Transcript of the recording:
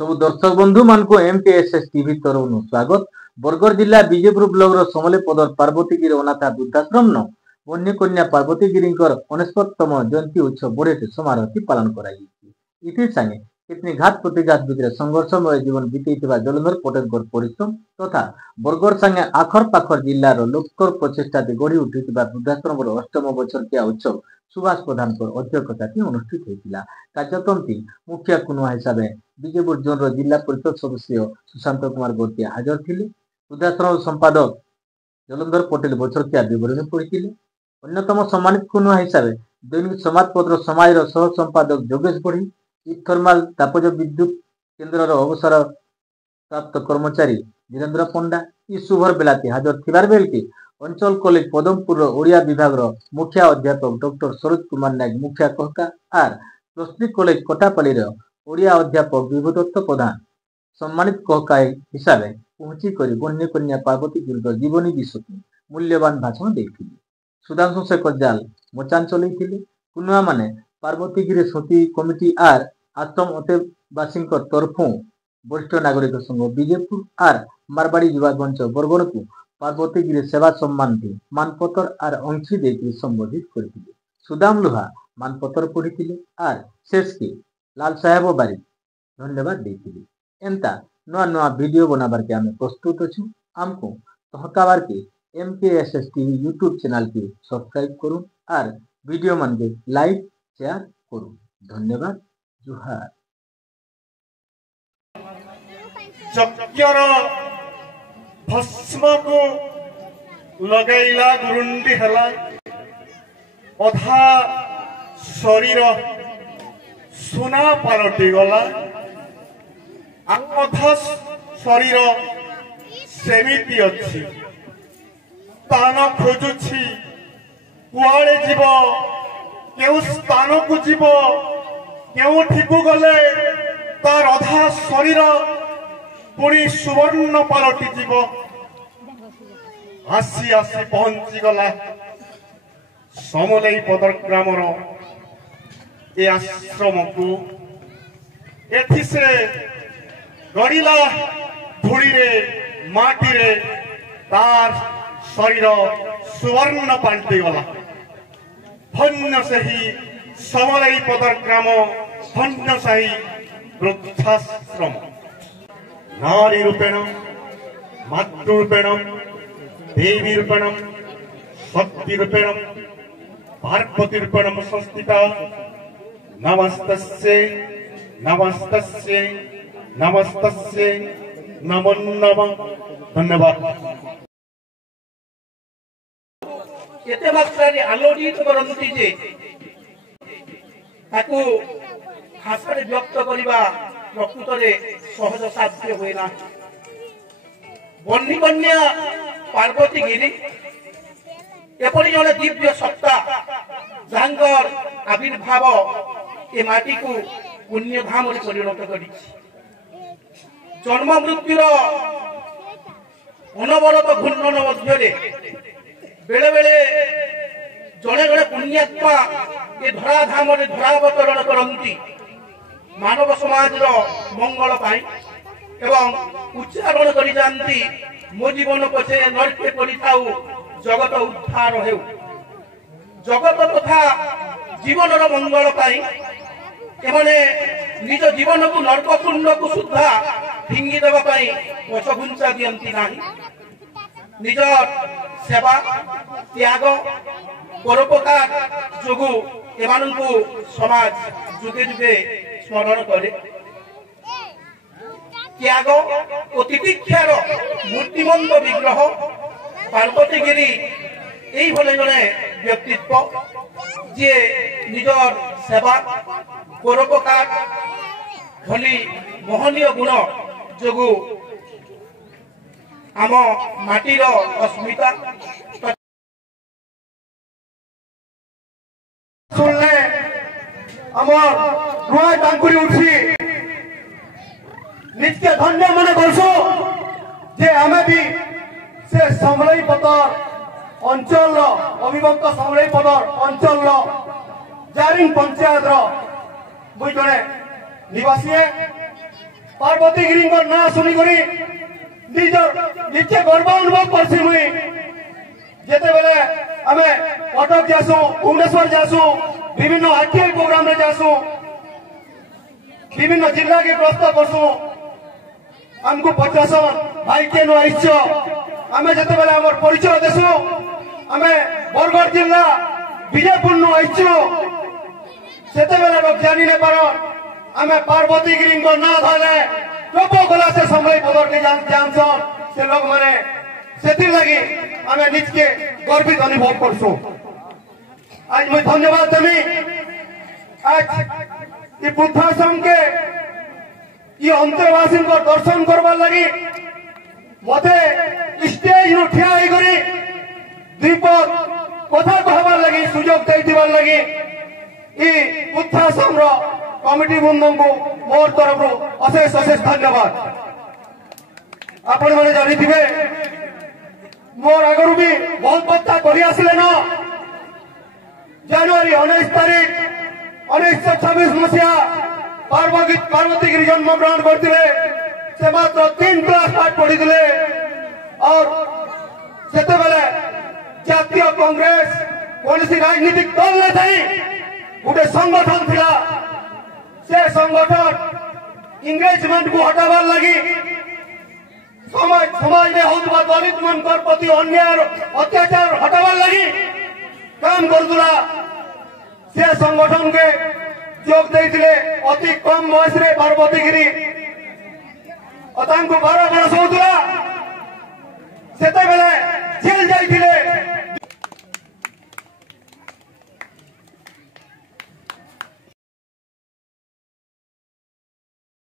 सब दर्शक बंधु मान को एमकेएसएस टीवी तरफ स्वागत। बरगढ़ जिला बीजेपुर ब्लॉक समले पदर पार्वतीगिरी अनाथा वृद्धाश्रम न वन्य कन्या पार्वतीगिरी अनेशतम जयंती उत्सव बड़े समारोह पालन कर संगे कितनी घात प्रतिघात भितर संघर्षमय जीवन बीती जलंधर पटेल परिश्रम तथा बरगढ़ संगे आखर पाखर जिलार लोकर प्रचेषा गढ़ी उठी वृद्धाश्रम अष्टम बछरकिया उत्सव सुभाष प्रधान अध्यक्षता अनुष्ठित होता। कार्यक्रम मुखिया कुनुआ हिसाब से बीजेपुर जोन जिला परिषद सदस्य सुशांत कुमार गोटिया हाजर थे। वृद्धाश्रम संपादक जलंधर पटेल बछरकिया विवरणी पढ़ी। अन्यतम सम्मानित कुनुआ हिसाब से दैनिक समाजपत्र समाज सह संपादक जोगेश बढ़ी, थर्माल तापज विद्युत केन्द्र अवसर प्राप्त कर्मचारी धीरेन्द्र पंडा शुभर बेलाती हाजर थिबार बेल के अंचल कॉलेज पदमपुर ओडिया विभाग मुखिया अध्यापक डॉक्टर सरोज कुमार नायक मुखिया कहका आर +3 कॉलेज कोटापाली ओडिया अध्यापक विभुदत्त प्रधान सम्मानित कहका हिसाब से पहुंची कर वन्य कन्या पार्वती जीवनी विषय मूल्यवान भाषण देते। सुधांशु शेखर जाल मचान चलते कुनुआ माने पार्वतीगिरी स्मृति कमिटी आर आश्रम अतेवासी तरफु वरिष्ठ नागरिक संघ बीजेपुर आर मारवाड़ी युवा मंच बरगढ़ को पार्वतीगिरी सेवा सम्मान मानपत्र आर अंशी देकर संबोधित करते। सुदाम लुहा मानपत्र पढ़ी आर शेष के लाल साहेब बारी धन्यवाद देते। एंता नुआ नुआ वीडियो बनाबार के आम प्रस्तुत अच्छु। आमको सहकाबार के एमकेएसएस टीवी यूट्यूब चैनल के सब्सक्राइब करूँ आर वीडियो मान के लाइक शेयर करूँ। धन्यवाद। जुहार। यज्ञर भस्म को लगैला गुरुंडी हला अधा शरीर सुना पालटी गला अधा शरीर सेमिति अच्छी तान खोजुछि कुआड़े जीव केउ स्थान को जीव केउठी को गले तार अधा शरीर पुणी सुवर्ण पालटी जीव आसी आसी पहुंची गला समलई पदर ग्रामर ए आश्रम को एथि से गड़िला धूली रे माटी रे तार शरीर सुवर्ण पाल्टी गला। धन्य से ही समलई पदर ग्राम धन्य से ही वृद्धाश्रम नारी रूपेण मातृरूपेण देवी रूपेण शक्ति रूपेण पार्वती रूपेण संस्थिता नमस्तस्यै नमस्तस्यै नमस्तस्यै नमो नमः। धन्यवाद। एते मात्रा आलोड़ित करती जे ताकू भाषा व्यक्त करने प्रकृत में सहज साध्य हुए ना। वन्य कन्या पार्वतीगिरी एपरी जड़े दिव्य सत्ता जहांकर आविर्भाव ए माटी को पुण्यधाम परिणत कर जन्म मृत्युर अनवरत घूर्णन मध्य बेले बेले जड़े जड़े पुण्यात्मा ये धराधाम धरावतरण करती मानव समाज मंगल पाई एवं उच्चारण कर जाती मो जीवन पछे नरके पड़ी थाउ जगत उद्धार हेउ जगत तथा जीवन मंगल पाई एमने निज जीवन को नरककुंड को सुधा फिंगी देवा पाई पछ घुंचा दियंती नाही। निज सेवा त्याग परोपकार जोगु एमानंकु समाज जुगे जुगे स्मरण करे। त्याग और तितिक्षार मूर्तिमंत विग्रह पार्वतीगिरी यही भले जड़े व्यक्तित्व जे निजर सेवा परोपकार भली मोहनीय गुण जोगु आम माटीर अस्मिता सुनले अमर रुआ टांकुरी उठी नित्य धन्य मन करसो जे आमे भी से समलई पतर अंचल अभिभक्त समलई पतर अंचल जारिंग पंचायत मुई जड़े निवासी पार्वती गिरी ना शुणिकी निजे गर्व अनुभव करसी मुई जेते बेले आमे कटक जासु भुवनेश्वर जासु विभिन्न आरटीआई प्रोग्राम रे जासु विभिन्न जिला के प्रस्तुत करसु हमको पचासन भाई के नो आइछ आमे जेते बेले हमर परिचय देसु आमे बरगढ़ जिला विजयपुर नो आइछ सेते बेले लोग जानि ने पारो आमे पार्वती गिरी ना धले लोको गला से समलई पदर के जानसन से लोग माने सेति लगी आमे निज के गर्वित अनुभव करसु आज मैं धन्यवाद देमी आज ये बुद्धाश्रम के ये अंतरवासी को दर्शन करवार लगी मते स्टेज नु ठिया होई करी दीपक कथा कहबार लगी सुयोग दे दिबार लगी ई बुद्धाश्रम रो कमिटी बृंदन को मोर तरफ अशेष अशेष धन्यवाद आपण माने जानी थिबे मोर आगरु भी बहुत बत्ता करी आसले न जनवरी 19 तारीख 1926 मसीहा पार्वती गिरी जन्म ग्रहण करते से मात्र 3 क्लास पाठ पढ़ी और सेते बेले जातीय कांग्रेस कौन राजनीतिक दल न थी गोटे संगठन थिला से संगठन इंगेजमेंट को हटाबार लगी समाज में होता दलित मन प्रति अन्याय अत्याचार हटाबार लगी काम करुला से संगठन के जोग देते अति कम बयस रे पार्वती गिरी 12 वर्ष होता से जेल जाइए